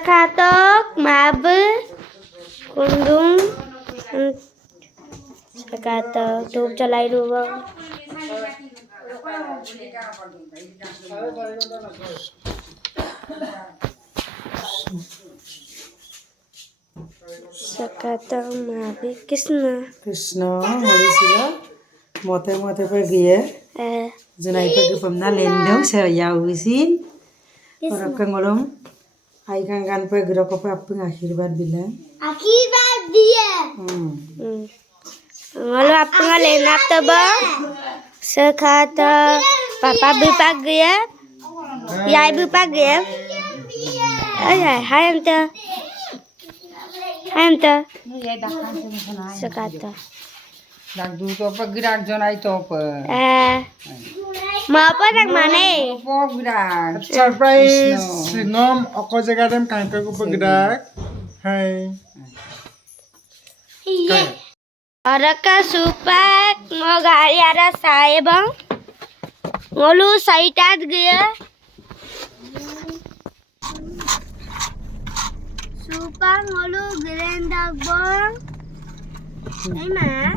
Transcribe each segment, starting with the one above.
Katok, mabe, kundung, katok, tuh celai dulu. Sekatok mabe, Krishna ngalisila, mote pergi ya. Jonai pergi pemna lendong saya yawisin. Orang kengolong, hai kangen pergi rokok apa akhirbat bilang. Akhirbat dia. Ngolo apa ngalenak tuh bang? Sekatok, papa berpagi ya, yai berpagi ya. Hai ente. Sekatok. Dak dulu tu apa gerak jonai tu apa? Mau apa nak mana? Apa gerak? Surprise ngom oko jaga dem kangka ku pegdak. Hai. Iya. Orang ka supak mau gari ada saya bang. Ngolu saitat gaya. Supak ngolu gerendak bang. Hey ma.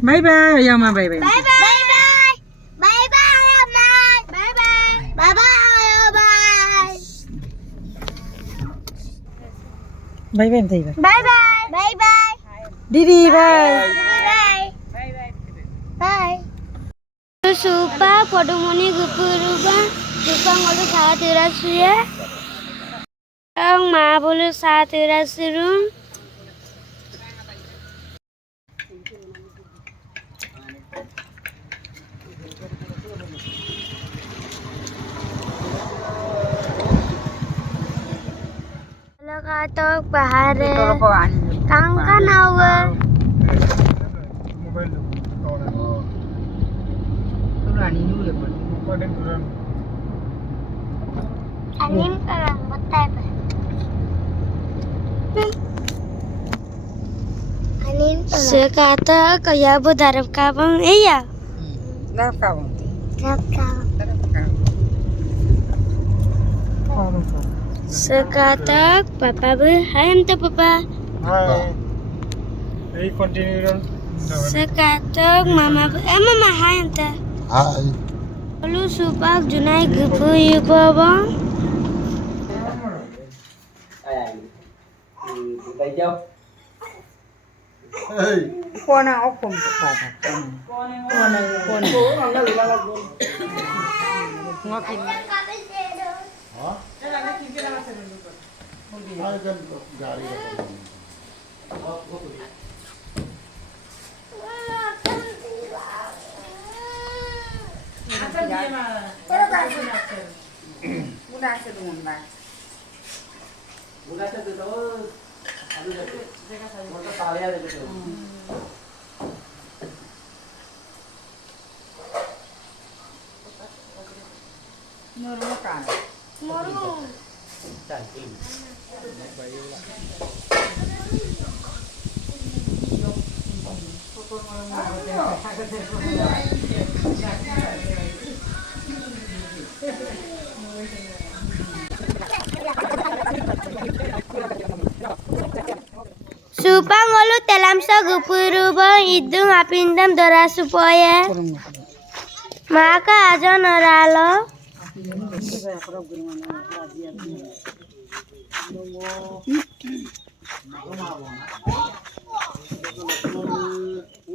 Bye bye, ya ma bye bye. Bye bye. Bye bye. Bye bye ma. Bye bye. Bye bye. Bye. Bye bye ente iba. Bye bye. Bye bye. Didi bye. Bye. Bye. Supa podumoni gupuruba. Supa ngolu saat irasuya. Ang ma bolu saat irasurum. Katok bahare kangkan awe Mobile lu. Tu ani dulu ya pun. Mobile duran. anim perang betep anim sekata kaya budarap kabang iya Dak kau. sekata papa be hayam te papa Hai. Hey continue run. sekata mama mama hayam te Hai. lu supak junai gupu yupa bang Hey. Kona okum tu pada. Kona. Ngakin. Hai kan gari. Udah sedungan bang. Nurul kan. supa ngolu telam sa gupuru bang idung apindam dora supaya maka aja noralo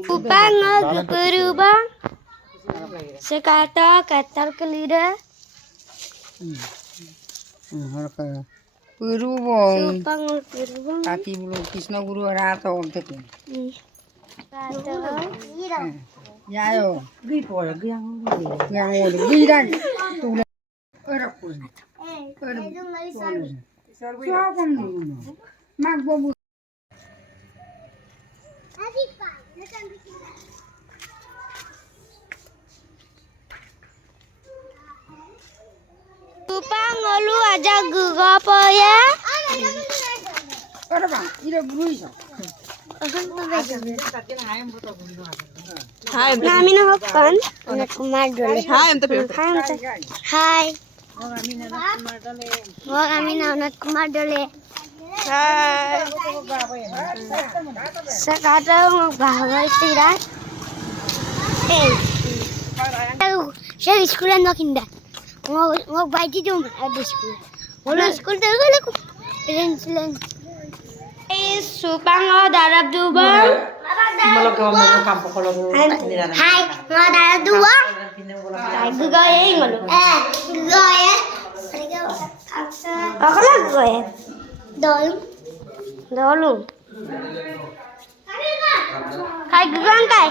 supa ngol gupuru bang sekata katar kelida Puru bong. supa ngol gupuru bang Kati bulu Krishna guru rata om tu. Ya yo. Yang ada giran. Tu le. Orang pun. Siapa ni? Mak babu. supa ngolu aja gugapo ya Orang bang, ini guru itu. Namin na hopan. Anak kumar dole. Hi. Wah kami nanat kumar dole. Sekarang bahwa istirahat. Saya sekolah nak indah. Ngok bayi tu ada sekolah. Walau sekolah tu aku pelan. Supang darab dua. Malah kau mau kampung kalau Hai, darab dua. Juga ya malu. Juga ya. Aku lagi ya. Dolu. Kai gugang kai.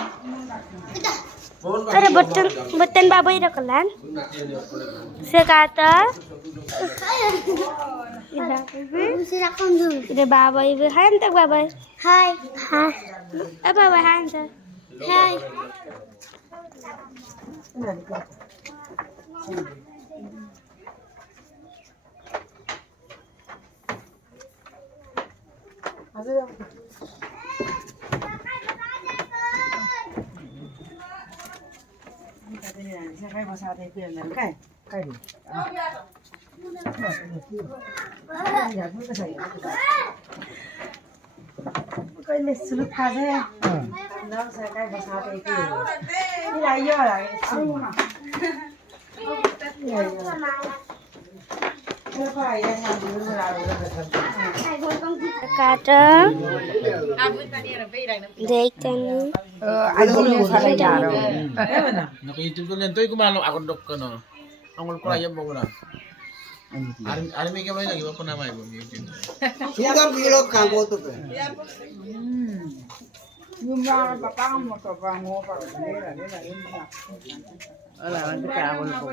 Ada beten babai dah kelan. Sekata. Ida babai ibu. Hai antak babai. Hai. Apa babai hai antak? Hai. Saya bahasa ada yang kai di. Ya, bukan saya. Bukan les sulut kaze. Nah, saya kai bahasa ada yang. Ini ayo lah. Siapa yang ngambil lalu Kata. Dektan. Naka YouTube ko nito ko malo ako dok ko no. Ang ko ayam mo na. Ari may kamay lagi pa na may YouTube. Sudah bilo kamu tu pe. Nhưng mà爸một cái vàng ngô vào đây là em Ala nanti kamu ko.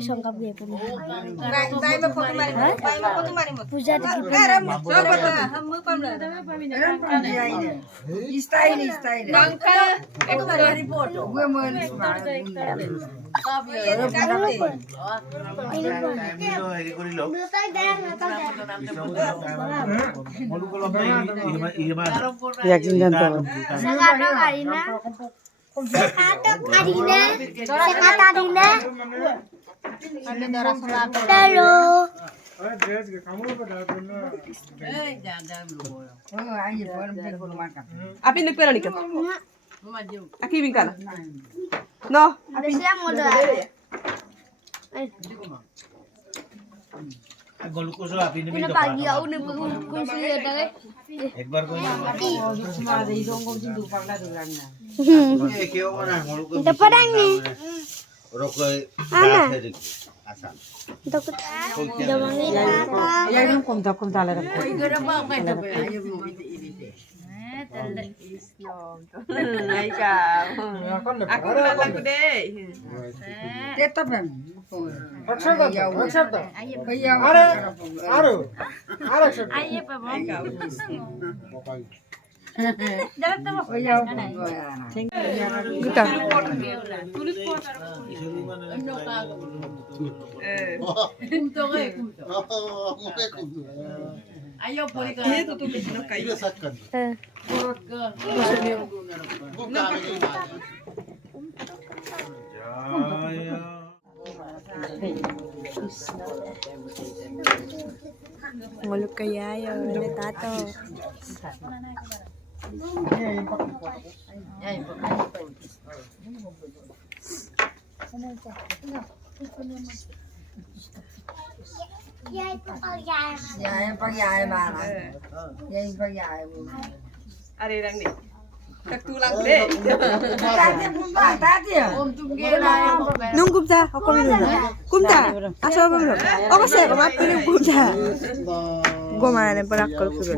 Sangkap dia pun. Puja Api nagpera ni ka. Aki bingkala. No, api. Golu ko sa api ni mi pagi aku nih kunci ada एक बार कोई Itu padang nih. Ana. Takut. Jamangin apa? Ya ini kom tala rak. Aku nak lagu deh. Tetap kan. Ayo boleh kan? Itu tuh kita kayu. Muluk kaya yo, ini tato. Ada yang ni. Ketulang deh. Nung kumta, ako minum. Kumta, asa ba mo? Ako sa ko mapili kumta. Goma na para ko ko.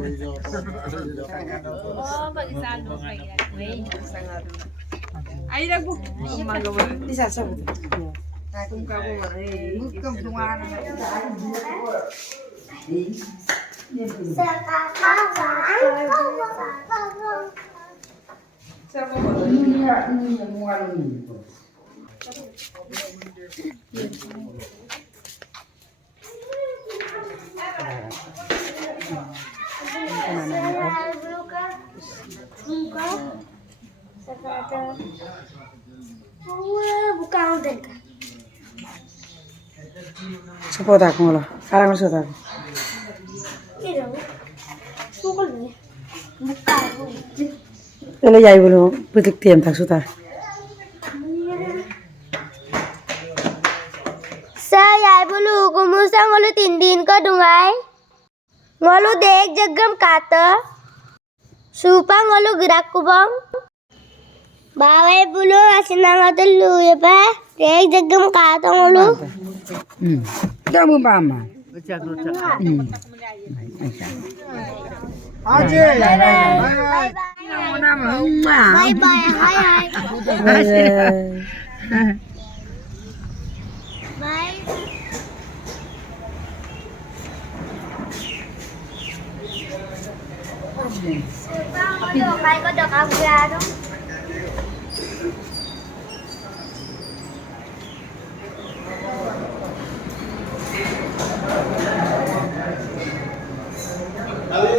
Ay lagu. Di sa sa. Kung ka mo eh. Mukom tungan. Support aku ngono. Karang support aku. Ele jai bolu putik tiam tak suta. Saya bolu kumusang ngolu tindin ko dungai. Ngolu dek jagam kata. Supa ngolu gerak kubang. Bawai bulu asinang atulu ya pa. Dek jagam kata ngolu. Kamu mama. Aje. Bye bye. Bye bye. Hai hai. Bye. Supa ngolu kai ko dok aku ya dong. আমি